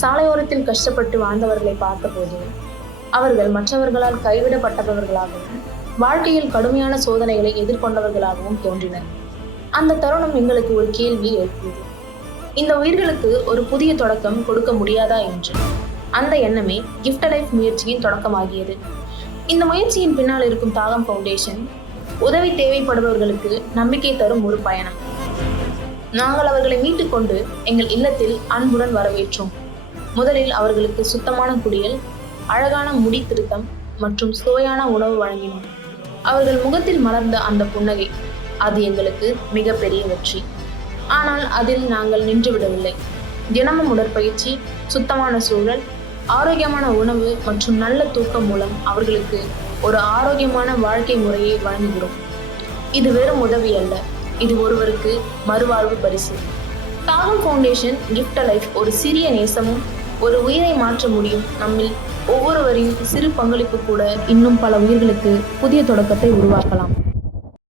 சாலையோரத்தில் கஷ்டப்பட்டு வாழ்ந்தவர்களை பார்த்தபோது அவர்கள் மற்றவர்களால் கைவிடப்பட்டவர்களாகவும் வாழ்க்கையில் கடுமையான சோதனைகளை எதிர்கொண்டவர்களாகவும் தோன்றினர். அந்த தருணம் எங்களுக்கு ஒரு கேள்வி எழுப்பியது. இந்த உயிர்களுக்கு ஒரு புதிய தொடக்கம் கொடுக்க முடியாதா என்று. அந்த எண்ணமே கிஃப்ட் அ லைஃப் முயற்சியின் தொடக்கமாகியது. இந்த முயற்சியின் பின்னால் இருக்கும் தாகம் ஃபவுண்டேஷன் உதவி தேவைப்படுபவர்களுக்கு நம்பிக்கை தரும் ஒரு பயணம். நாங்கள் அவர்களை மீட்டுக்கொண்டு எங்கள் இல்லத்தில் அன்புடன் வரவேற்றோம். முதலில் அவர்களுக்கு சுத்தமான குடியல், அழகான முடி திருத்தம் மற்றும் சுவையான உணவு வழங்கினோம். அவர்கள் முகத்தில் மலர்ந்த அந்த புன்னகை, அது எங்களுக்கு மிகப்பெரிய வெற்றி. ஆனால் அதில் நாங்கள் நின்றுவிடவில்லை. தினமும் உடற்பயிற்சி, சுத்தமான சூழல், ஆரோக்கியமான உணவு மற்றும் நல்ல தூக்கம் மூலம் அவர்களுக்கு ஒரு ஆரோக்கியமான வாழ்க்கை முறையை வழங்குகிறோம். இது வெறும் உதவி அல்ல, இது ஒருவருக்கு மறுவாழ்வு பரிசு. தாகம் ஃபவுண்டேஷன் கிஃப்ட் அ லைஃப் ஒரு சிறிய நேசமும் ஒரு உயிரை மாற்ற முடியும். நம்மில் ஒவ்வொருவரின் சிறு பங்களிப்பு கூட இன்னும் பல உயிர்களுக்கு புதிய தொடக்கத்தை உருவாக்கலாம்.